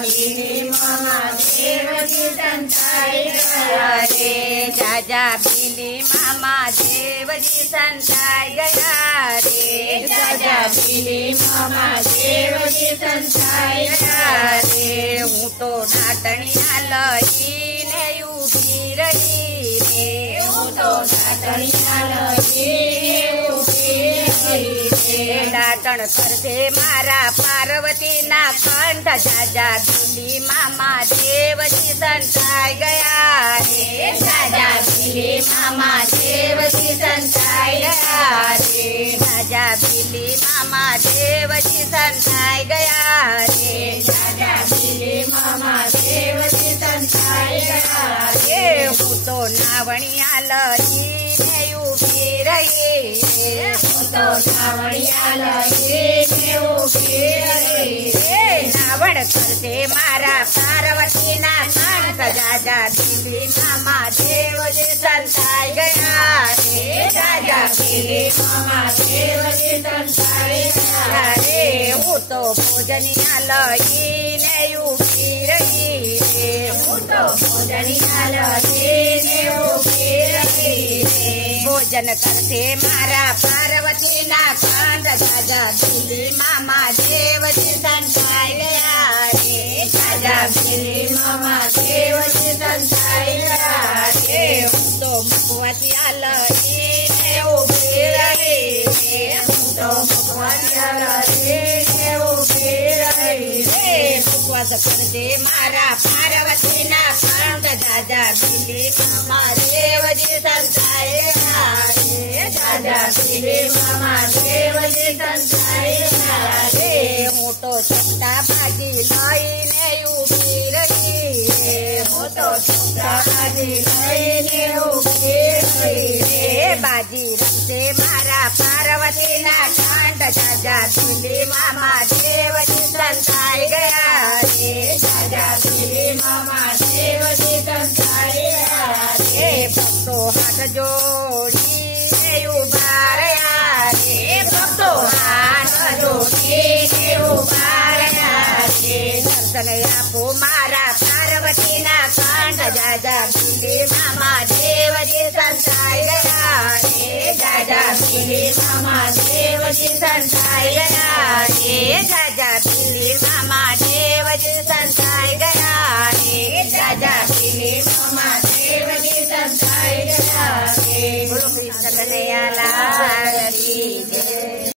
भीली मामा देवजी संताई गया रे। जाजा भीली मामा देवजी संताई गया रे। जाजा भीली मामा देवजी संताई गया रे। हूँ तो नाटणिया लईने ऊभी रही रे। हूँ तो नाटणिया लईने ऊभी रही रे। डाटण करते मारा पार्वती ना कंठ। जाजा भीली मामा देवजी संताई गया रे। जाजा भीली मामा देवजी संताई गया रे। जाजा भीली मामा देवजी संताई गया रे। जाजा भीली मामा देवजी संताई गया रे। हूँ तो नावणिया लईने ऊभी रही रे। हूँ तो नावणिया लईने ऊभी रही रे। नावण करते मारा पार्वती ना कंठ। जाजा भीली मामा देवजी संताई गया रे। जाजा भीली मामा देवजी संताई गया रे। हूँ तो भोजनिया लईने ऊभी रही रे। हूँ तो भोजनिया लईने ऊभी रही रे। भोजन करते मारा पार्वती ना कंठ। जाजा भीली मामा देवजी संताई गया रे। जाजा भीली मामा देवजी संताई गया रे। हूँ तो मुखवतिया लईने ऊभी रही रे। हूँ तो मुखवतिया लईने ऊभी रही रे। मुखवत करते मारा पार्वती ना कंठ। जाजा भीली मामा देवजी संताई गया रे। जाजा भीली मामा देवजी संताई गया रे। हूँ तो चपटा भाजी लईने ऊभी रही रे। हूँ तो चपटा भाजी लईने ऊभी रही रे। बाजी रमते मारा पार्वती ना कंठ। जाजा भीली मामा देवजी संताई गया रे। जाजा भीली मामा देवजी संताई गया रे। भक्तो हाथ जोड़ीने उभा रया रे। भक्तो हाथ जोड़ीने उभा रया रे। दर्शन आपो मारा पार्वती ना कंठ। जाजा भीली मामा देवजी संताई गया रे। जाजा भीली मामा देवजी संताई